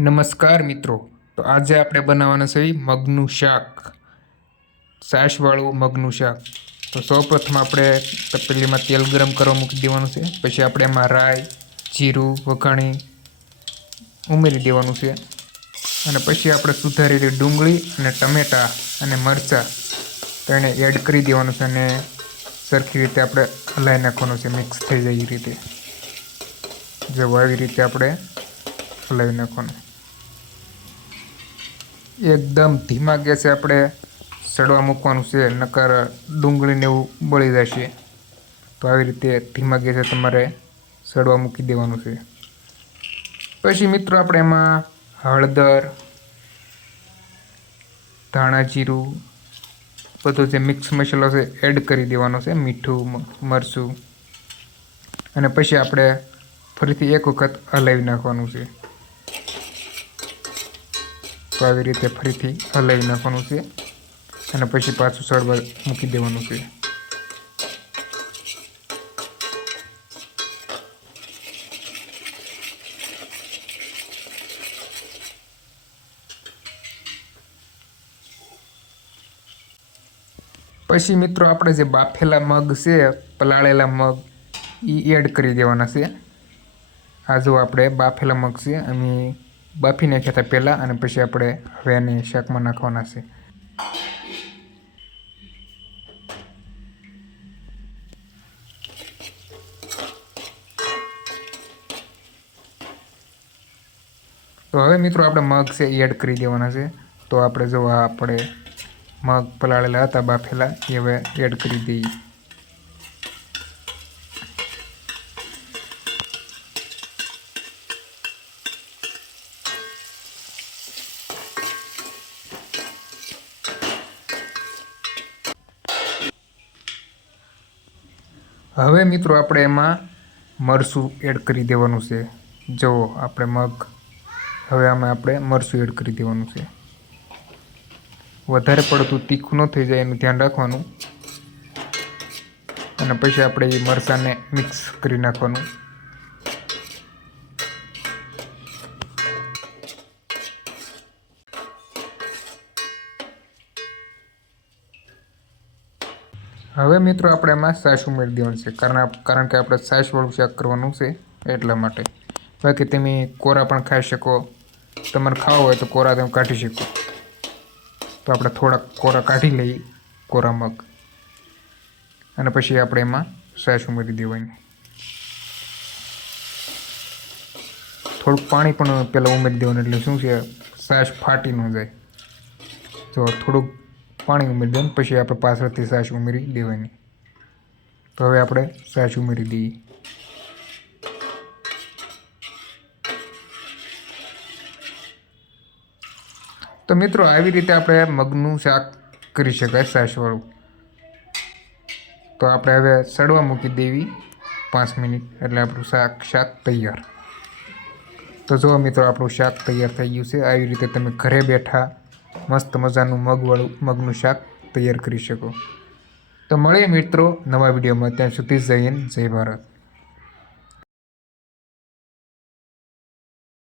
નમસ્કાર મિત્રો, તો આજે આપણે બનાવવાના છે મગનું શાક, છાશવાળું મગનું શાક। તો સૌપ્રથમ આપણે તપેલીમાં તેલ ગરમ કરવા મૂકી દેવાનું છે। પછી આપણે એમાં રાઈ, જીરું, વઘાણી ઉમેરી દેવાનું છે અને પછી આપણે સુધારેલી ડુંગળી અને ટમેટા અને મરચાં તો એને એડ કરી દેવાનું છે અને સરખી રીતે આપણે હલાવી નાખવાનું છે, મિક્સ થઈ જાય એ રીતે। જો આવી રીતે આપણે હલાવી નાખવાનું। એકદમ ધીમા ગેસે આપણે સડવા મૂકવાનું છે, નકર ડુંગળીને એવું બળી જશે। તો આવી રીતે ધીમા ગેસે તમારે સડવા મૂકી દેવાનું છે। પછી મિત્રો આપણે એમાં હળદર, ધાણા જીરું બધો જે મિક્સ મસાલો છે એડ કરી દેવાનો છે, મીઠું, મરચું, અને પછી આપણે ફરીથી એક વખત હલાવી નાખવાનું છે। તો આવી રીતે ફરીથી હલાવી નાખવાનું છે અને પછી પાછું સળવા મૂકી દેવાનું છે। પછી મિત્રો આપણે જે બાફેલા મગ છે, પલાળેલા મગ એ એડ કરી દેવાના છે। આ જો આપણે બાફેલા મગ છે અમે બાફી નાખ્યા હતા પહેલાં, અને પછી આપણે હવે એને શાકમાં નાખવાના છે। તો હવે મિત્રો આપણે મગ છે એ એડ કરી દેવાના છે। તો આપણે જો આપણે મગ પલાળેલા હતા બાફેલા એ હવે એડ કરી દઈએ। હવે મિત્રો આપણે એમાં મરચું એડ કરી દેવાનું છે। જો આપણે મગ હવે આમાં આપણે મરચું એડ કરી દેવાનું છે। વધારે પડતું તીખું ન થઈ જાય એનું ધ્યાન રાખવાનું, અને પછી આપણે એ મરચાંને મિક્સ કરી નાખવાનું। હવે મિત્રો આપણે એમાં છાશ ઉમેરી દેવાનું છે, કારણ કે આપણે છાશવાળું શાક કરવાનું છે એટલા માટે। બાકી તમે કોરા પણ ખાઈ શકો, તમારે ખાવા હોય તો કોરા તમે કાઢી શકો। તો આપણે થોડાક કોરા કાઢી લઈએ, કોરા મગ, અને પછી આપણે એમાં છાશ ઉમેરી દેવાની। થોડુંક પાણી પણ પહેલાં ઉમેરી દેવાનું, એટલે શું છે છાશ ફાટી ન જાય। તો થોડુંક પાણી ઉમેરી દેવાનું, પછી આપણે પાછળથી છાશ ઉમેરી દેવાની। તો હવે આપણે છાશ ઉમેરી દઈએ। તો મિત્રો આવી રીતે આપણે મગનું શાક કરી શકાય છાશવાળું। તો આપણે હવે સડવા મૂકી દેવી 5 મિનિટ, એટલે આપણું શાક તૈયાર। તો જો મિત્રો આપણું શાક તૈયાર થઈ ગયું છે। આવી રીતે તમે ઘરે બેઠા મસ્ત મજાનું મગનું શાક તૈયાર કરી શકો। તો મળીએ મિત્રો નવા વિડીયોમાં, ત્યાં સુધી જય હિન્દ, જય ભારત।